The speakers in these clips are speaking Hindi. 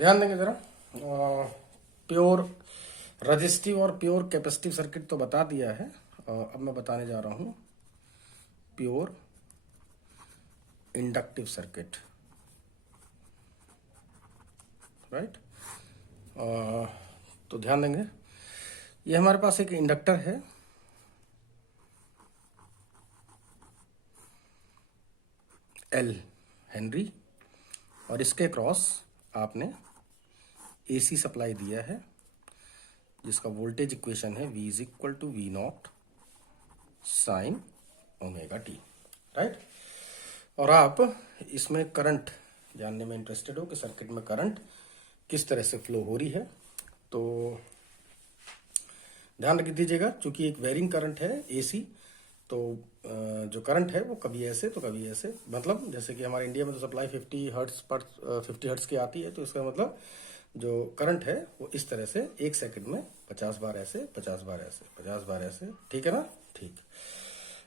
ध्यान देंगे जरा। प्योर रजिस्टिव और प्योर कैपेसिटिव सर्किट तो बता दिया है। अब मैं बताने जा रहा हूं प्योर इंडक्टिव सर्किट, राइट। तो ध्यान देंगे, ये हमारे पास एक इंडक्टर है, एल हेनरी, और इसके क्रॉस आपने एसी सप्लाई दिया है जिसका वोल्टेज इक्वेशन है V is equal to V naught sine omega t, right. और आप इसमें करंट जानने में इंटरेस्टेड हो कि सर्किट में करंट किस तरह से फ्लो हो रही है। तो ध्यान रख दीजिएगा, चूंकि एक वेरिंग करंट है एसी, तो जो करंट है वो कभी ऐसे तो कभी ऐसे, मतलब जैसे कि हमारे इंडिया में तो सप्लाई 50 हर्ट्ज की आती है, तो इसका मतलब जो करंट है वो इस तरह से एक सेकंड में 50 बार ऐसे, 50 बार ऐसे, 50 बार ऐसे, ठीक है ना, ठीक।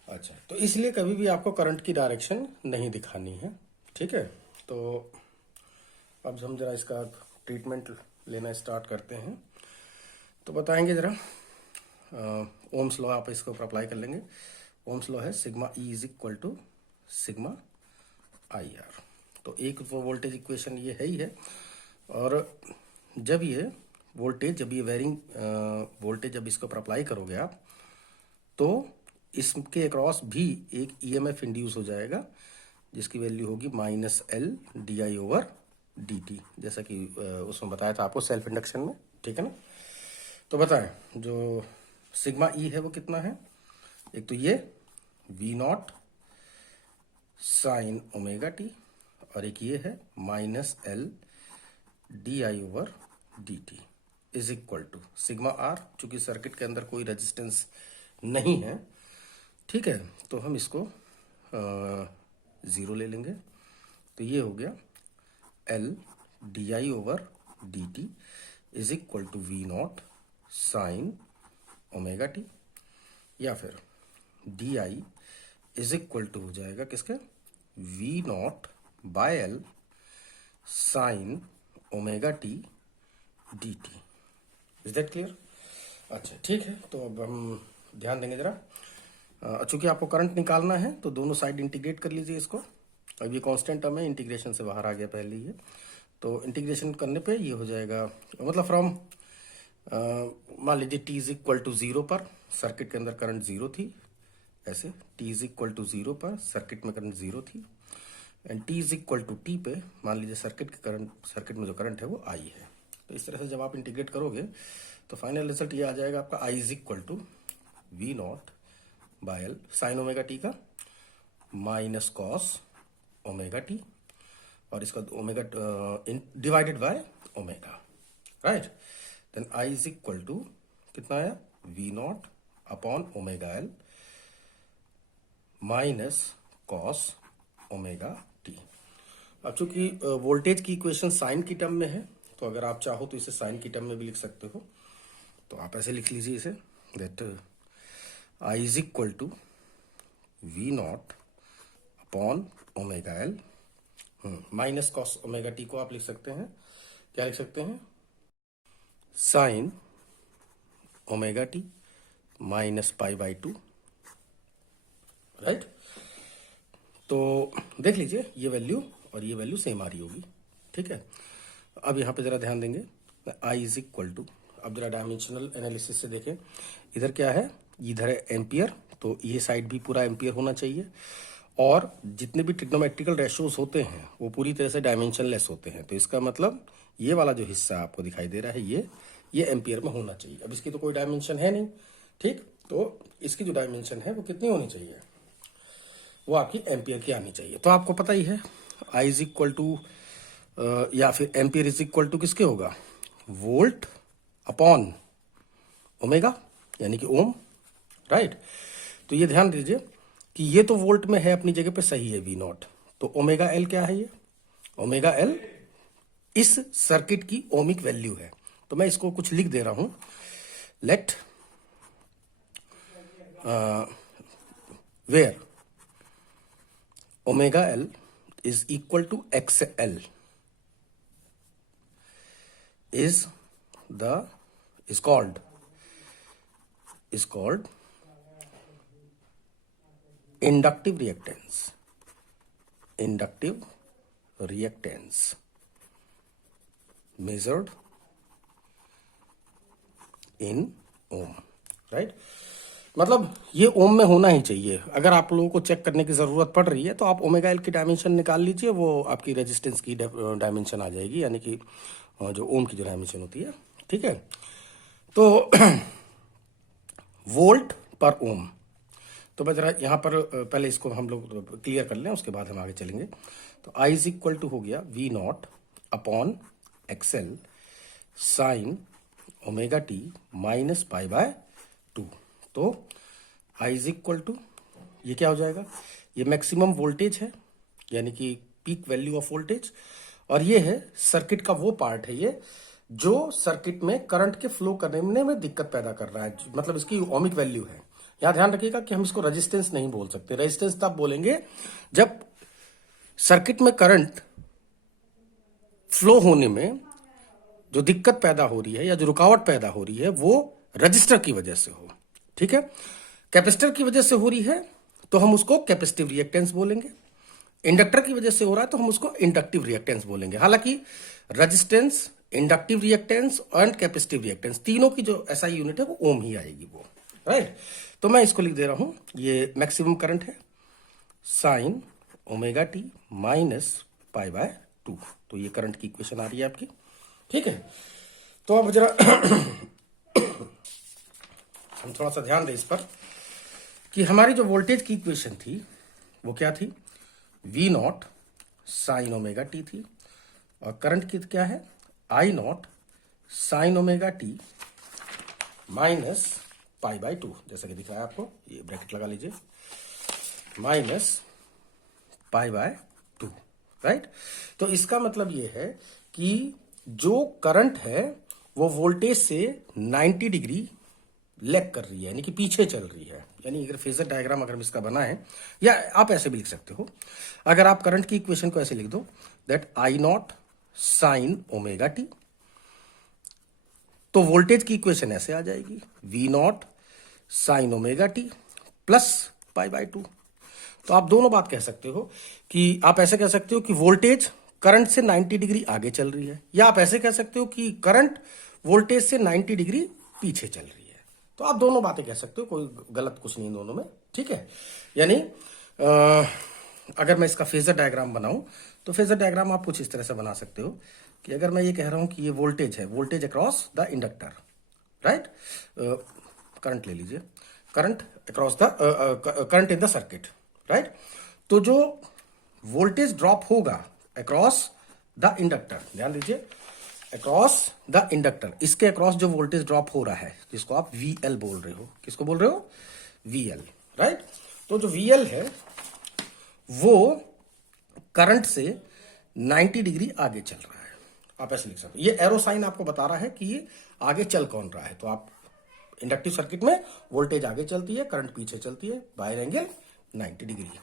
अच्छा, तो इसलिए कभी भी आपको करंट की डायरेक्शन नहीं दिखानी है, ठीक है। तो अब हम जरा इसका ट्रीटमेंट लेना स्टार्ट करते हैं। तो बताएंगे जरा, ओम्स लॉ आप इसके ऊपर अप्लाई कर लेंगे। ओम्स लॉ है sigma E is equal to sigma I R. तो एक वो वोल्टेज इक्वेशन ये है ही है, और जब ये वोल्टेज, जब ये वेरिंग वोल्टेज जब इसके ऊपर अप्लाई करोगे आप, तो इसके अक्रॉस भी एक ईएमएफ इंड्यूस हो जाएगा जिसकी वैल्यू होगी -L/di/dt, जैसा कि उसमें बताया था आपको सेल्फ इंडक्शन में, ठीक है ना। तो बताएं, जो सिग्मा ई है वो कितना है। एक तो ये V naught sine omega t, और एक ये है -L/di/dt is equal to sigma R. चूंकि सर्किट के अंदर कोई रेजिस्टेंस नहीं है, ठीक है, तो हम इसको ज़ीरो ले लेंगे। तो ये हो गया L/di/dt is equal to V naught sine omega t, या फिर D I is equal to हो जाएगा किसके, V naught by L sine omega t D T. Is that clear? अच्छा, ठीक है। तो अब हम ध्यान देंगे जरा, चूंकि आपको करंट निकालना है तो दोनों साइड इंटीग्रेट कर लीजिए इसको। अब ये कांस्टेंट टर्म है, इंटीग्रेशन से बाहर आ गया पहले ही है, तो इंटीग्रेशन करने पे ये हो जाएगा, मतलब फ्रॉम मान लीजिए t इज इक्वल टू 0 पर सर्किट के अंदर करंट 0 थी, ऐसे t इज इक्वल टू 0 पर सर्किट में करंट 0 थी, and t is equal to t पे मान लीजिए सर्किट में जो करंट है वो I है। तो इस तरह से जब आप इंटीग्रेट करोगे तो फाइनल रिजल्ट ये आ जाएगा आपका I is equal to V naught by L sine omega t का माइनस कॉस ओमेगा टी, और इसका omega divided by omega, right. Then I is equal to कितना आया, V naught upon omega L minus cos omega t. अब चूंकि वोल्टेज की इक्वेशन साइन की टर्म में है, तो अगर आप चाहो तो इसे साइन की टर्म में भी लिख सकते हो। तो आप ऐसे लिख लीजिए इसे, that I is equal to V naught upon omega L minus cos omega t को आप लिख सकते हैं, क्या लिख सकते हैं, sine omega T minus pi by 2, right. तो देख लीजिए ये वैल्यू और ये वैल्यू सेम आ रही होगी, ठीक है। अब यहाँ पे जरा ध्यान देंगे, I इज इक्वल टू, अब जरा डायमेंशनल एनालिसिस से देखें, इधर क्या है, इधर है एम्पियर, तो ये साइड भी पूरा एम्पियर होना चाहिए, और जितने भी ट्रिग्नोमेट्रिकल रेशियोज होते हैं वो पूरी तरह से डायमेंशनलेस होते हैं। तो इसका मतलब ये वाला जो हिस्सा आपको दिखाई दे रहा है ये एम्पियर में होना चाहिए। अब इसकी तो कोई डायमेंशन है नहीं, ठीक, तो इसकी जो डायमेंशन है वो कितनी होनी चाहिए, वो आपकी एम्पियर की आनी चाहिए। तो आपको पता ही है I इज इक्वल टू या फिर एम्पियर इज इक्वल टू किसके होगा, वोल्ट अपॉन ओमेगा, यानी कि ओम, राइट। तो ये ध्यान दीजिए कि ये तो वोल्ट में है, अपनी जगह पे सही है वी नॉट, तो ओमेगा एल क्या है, ये ओमेगा एल इस सर्किट की ओमिक वैल्यू है। तो मैं इसको कुछ लिख दे रहा हूं, let where omega L is equal to X L, is called inductive reactance measured in ohm, right. मतलब ये ओम में होना ही चाहिए। अगर आप लोगों को चेक करने की जरूरत पड़ रही है तो आप ओमेगा एल की डायमेंशन निकाल लीजिए, वो आपकी रेजिस्टेंस की डायमेंशन आ जाएगी, यानी कि जो ओम की जो डायमेंशन होती है, ठीक है। तो वोल्ट पर ओम, तो मैं जरा यहाँ पर पहले इसको हम लोग क्लियर कर लें, उसके बाद हम आगे चलेंगे। तो आई इज इक्वल टू हो गया V naught upon XL sine omega T minus pi by 2। तो आई इज इक्वल टू, ये क्या हो जाएगा, ये मैक्सिमम वोल्टेज है, यानी कि पीक वैल्यू ऑफ वोल्टेज, और ये है सर्किट का वो पार्ट है ये जो सर्किट में करंट के फ्लो करने में दिक्कत पैदा कर रहा है, मतलब इसकी ओमिक वैल्यू है। यहां ध्यान रखिएगा कि हम इसको रेजिस्टेंस नहीं बोल सकते। रेजिस्टेंस तब बोलेंगे जब सर्किट में करंट फ्लो होने में जो दिक्कत पैदा हो रही है या जो रुकावट पैदा हो रही है वो रजिस्टर की वजह से हो, ठीक है। कैपेसिटर की वजह से हो रही है तो हम उसको कैपेसिटिव रिएक्टेंस बोलेंगे, इंडक्टर की वजह से हो रहा है तो हम उसको इंडक्टिव रिएक्टेंस बोलेंगे। हालांकि resistance, inductive reactance and capacitive reactance तीनों की जो एसआई यूनिट है वो ओम ही आएगी वो, राइट। तो मैं इसको लिख दे रहा हूं, ये मैक्सिमम करंट है sign omega T minus pi by 2। तो ये करंट की इक्वेशन आ रही है आपकी, ठीक है। तो अब जरा हम थोड़ा सा ध्यान दें इस पर कि हमारी जो वोल्टेज की इक्वेशन थी वो क्या थी, V naught sine omega T थी, और करंट की क्या है, I naught sine omega T minus pi by 2, जैसा कि दिख रहा है आपको, ये ब्रैकेट लगा लीजिए, माइनस पाई बाय 2, राइट। तो इसका मतलब ये है कि जो करंट है वो वोल्टेज से 90 डिग्री लैग कर रही है, यानी कि पीछे चल रही है। यानी अगर फेजर डायग्राम अगर इसका बना है, या आप ऐसे भी लिख सकते हो, अगर आप करंट की इक्वेशन को ऐसे लिख दो that I naught sine omega t, तो वोल्टेज की इक्वेशन ऐसे आ जाएगी, V naught sine omega t plus pi by 2। तो आप दोनों बात कह सकते हो कि आप ऐसे कह सकते हो कि वोल्टेज करंट से 90 डिग्री आगे चल रही है, या आप ऐसे कह सकते हो कि करंट वोल्टेज से 90 डिग्री पीछे चल रही है। तो आप दोनों बातें कह सकते हो, कोई गलत कुछ नहीं दोनों में, ठीक है। यानी अगर मैं इसका फेजर डायग्राम बनाऊं तो फेजर डायग्राम आप कुछ इस तरह से बना सकते हो कि अगर मैं ये कह रहा हूं कि ये वोल्टेज है, voltage across the inductor, right. Current ले लीजिए, current across the current in the circuit, right. तो जो वोल्टेज ड्रॉप होगा अक्रॉस द इंडक्टर, ध्यान दीजिए, अक्रॉस द इंडक्टर, इसके अक्रॉस जो वोल्टेज ड्रॉप हो रहा है जिसको आप VL बोल रहे हो, किसको बोल रहे हो, VL, राइट। तो जो VL है वो करंट से 90 डिग्री आगे चल रहा है, आप ऐसे लिख सकते हो। ये एरो साइन आपको बता रहा है कि ये आगे चल कौन रहा है। तो आप इंडक्टिव सर्किट में वोल्टेज आगे चलती है, करंट पीछे चलती है, बाय एंगल 90 डिग्री है।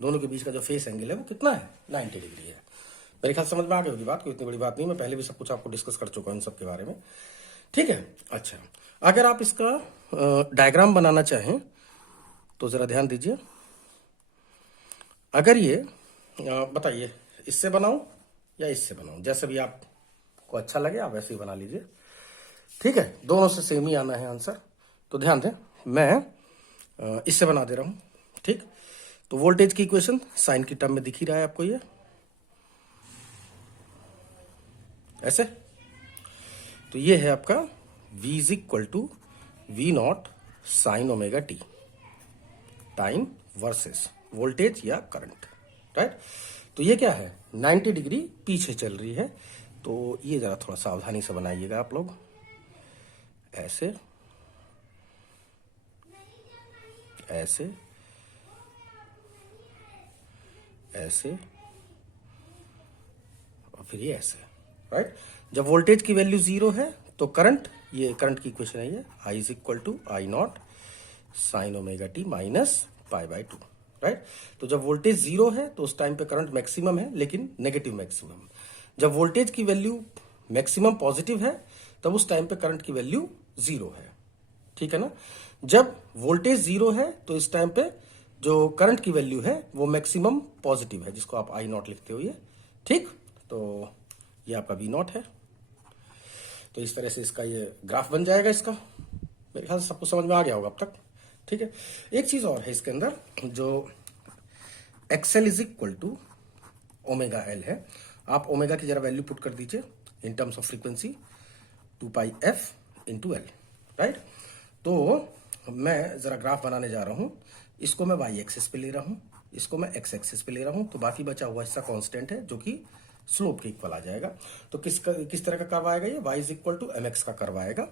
दोनों के बीच का जो फेस एंगल है वो कितना है, 90 डिग्री है। मेरे ख्याल समझ में आ गई होगी बात, कोई इतनी बड़ी बात नहीं, मैं पहले भी सब कुछ आपको डिस्कस कर चुका हूं इन सब के बारे में, ठीक है। अच्छा, अगर आप इसका डायग्राम बनाना चाहें तो जरा ध्यान दीजिए, अगर ये बताइए इससे बनाऊं या इससे बनाऊं, जैसे भी आपको अच्छा लगे आप वैसे ही बना लीजिए, ठीक है। दोनों से सेम ही आना है आंसर। तो ध्यान दें, मैं इससे बना दे रहा हूं, ठीक। तो वोल्टेज की इक्वेशन साइन की टर्म में दिख ही रहा है आपको, ये ऐसे। तो ये है आपका V is equal to V naught sine omega t time versus voltage या करंट, राइट। तो ये क्या है, 90 डिग्री पीछे चल रही है। तो ये जरा थोड़ा सावधानी से बनाइएगा आप लोग, ऐसे ऐसे ऐसे और फिर ये ऐसे, राइट। जब वोल्टेज की वैल्यू 0 है तो करंट, ये करंट की इक्वेशन है ये, I is equal to I naught sine omega T minus pi by 2, right. तो जब वोल्टेज 0 है तो उस टाइम पे करंट मैक्सिमम है, लेकिन नेगेटिव मैक्सिमम। जब वोल्टेज की वैल्यू मैक्सिमम पॉजिटिव है तब उस टाइम पे करंट की वैल्यू 0 है, ठीक है ना। जब वोल्टेज 0 है तो इस टाइम पे जो करंट की वैल्यू है वो मैक्सिमम पॉजिटिव है, जिसको आप आई नॉट लिखते हो ये, ठीक। तो ये आपका वी नॉट है। तो इस तरह से इसका ये ग्राफ बन जाएगा इसका। मेरे ख्याल से सबको समझ में आ गया होगा अब तक, ठीक है। एक चीज और है इसके अंदर, जो XL is equal to omega L है। आप ओमेगा की जरा वैल्यू पुट कर दीजिए in terms of frequency, 2πf into L, right. तो मैं जरा ग्राफ बनाने जा रहा हूं, इसको मैं वाई एक्सिस पे ले रहा हूं, इसको मैं एक्स एक्सिस पे ले रहा हूं, तो बाकी बचा हुआ हिस्सा कांस्टेंट है जो कि स्लोप के इक्वल आ जाएगा। तो किस तरह का कर्व आएगा ये, y is equal to M X का कर्व आएगा।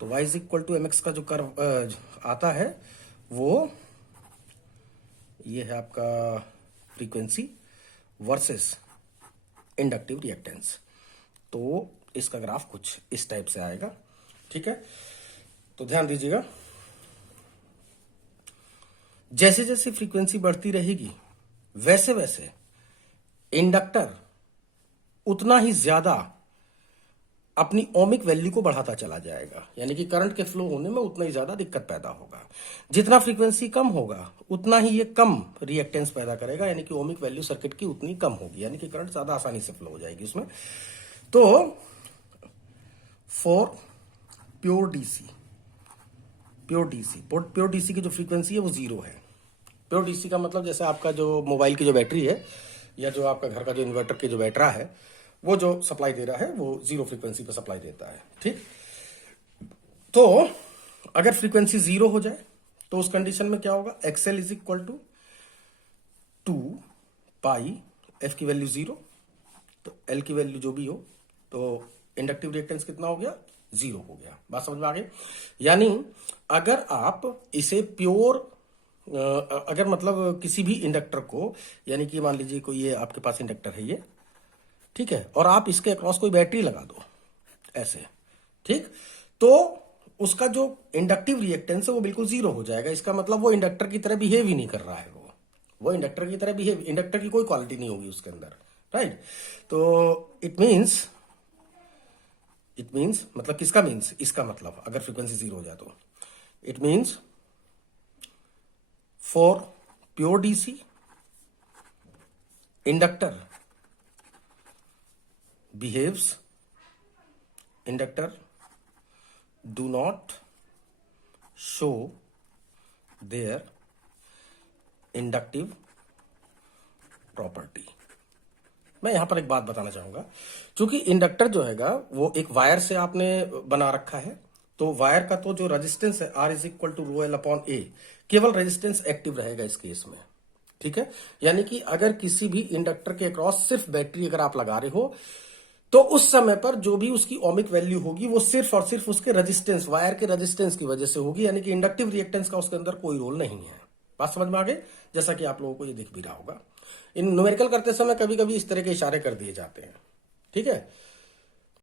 तो y is equal to M X का जो कर्व आता है वो ये है आपका फ्रीक्वेंसी वर्सेस इंडक्टिव रिएक्टेंस। तो इसका ग्राफ कुछ इस टाइप से आएगा, ठीक है। तो ध्यान दीजिएगा, जैसे जैसे फ्रीक्वेंसी बढ़ती रहेगी वैसे वैसे इंडक्टर उतना ही ज्यादा अपनी ओमिक वैल्यू को बढ़ाता चला जाएगा, यानी कि करंट के फ्लो होने में उतना ही ज्यादा दिक्कत पैदा होगा। जितना फ्रीक्वेंसी कम होगा उतना ही ये कम रिएक्टेंस पैदा करेगा, यानी कि ओमिक वैल्यू सर्किट की उतनी कम होगी, यानी कि करंट ज्यादा आसानी से फ्लो हो जाएगी उसमें। तो फॉर प्योर डीसी की जो फ्रीक्वेंसी है वो 0 है। प्योर डीसी का मतलब जैसे आपका जो मोबाइल की जो बैटरी है या जो आपका घर का जो इन्वर्टर के जो बैटरा है वो जो सप्लाई दे रहा है वो 0 फ्रीक्वेंसी पे सप्लाई देता है, ठीक। तो अगर फ्रीक्वेंसी 0 हो जाए तो उस कंडीशन में क्या होगा, XL is equal to 2π, F की वैल्यू 0, तो एल की वैल्यू जो भी हो, तो इंडक्टिव रिएक्टेंस कितना हो गया, 0 हो गया। बात समझ में आ गई। यानी अगर आप इसे प्योर अगर मतलब किसी भी इंडक्टर को, यानी कि मान लीजिए कोई ये आपके पास इंडक्टर है ये, ठीक है, और आप इसके अक्रॉस कोई बैटरी लगा दो ऐसे, ठीक, तो उसका जो इंडक्टिव रिएक्टेंस है वो बिल्कुल 0 हो जाएगा। इसका मतलब वो इंडक्टर की तरह बिहेव ही नहीं कर रहा है, वो इंडक्टर की तरह बिहेव, इंडक्टर की कोई क्वालिटी नहीं होगी उसके अंदर, राइट। तो इट मीन्स मतलब किसका मीन्स, इसका मतलब अगर फ्रीक्वेंसी 0 हो जाए तो it means for pure DC inductor do not show their inductive property। मैं यहां पर एक बात बताना चाहूंगा, क्योंकि इंडक्टर जो हैगा वो एक वायर से आपने बना रखा है, तो वायर का तो जो रेजिस्टेंस है R is equal to rho L upon A, केवल रेजिस्टेंस एक्टिव रहेगा इस केस में, ठीक है। यानी कि अगर किसी भी इंडक्टर के अक्रॉस सिर्फ बैटरी अगर आप लगा रहे हो तो उस समय पर जो भी उसकी ओमिक वैल्यू होगी वो सिर्फ और सिर्फ उसके रेजिस्टेंस, वायर के रेजिस्टेंस की वजह से होगी, यानी कि इंडक्टिव रिएक्टेंस का उसके अंदर कोई रोल नहीं है। बात समझ में आ गई, जैसा कि आप लोगों को ये दिख भी रहा होगा। इन न्यूमेरिकल करते समय कभी कभी इस तरह के इशारे कर दिए जाते हैं, ठीक है।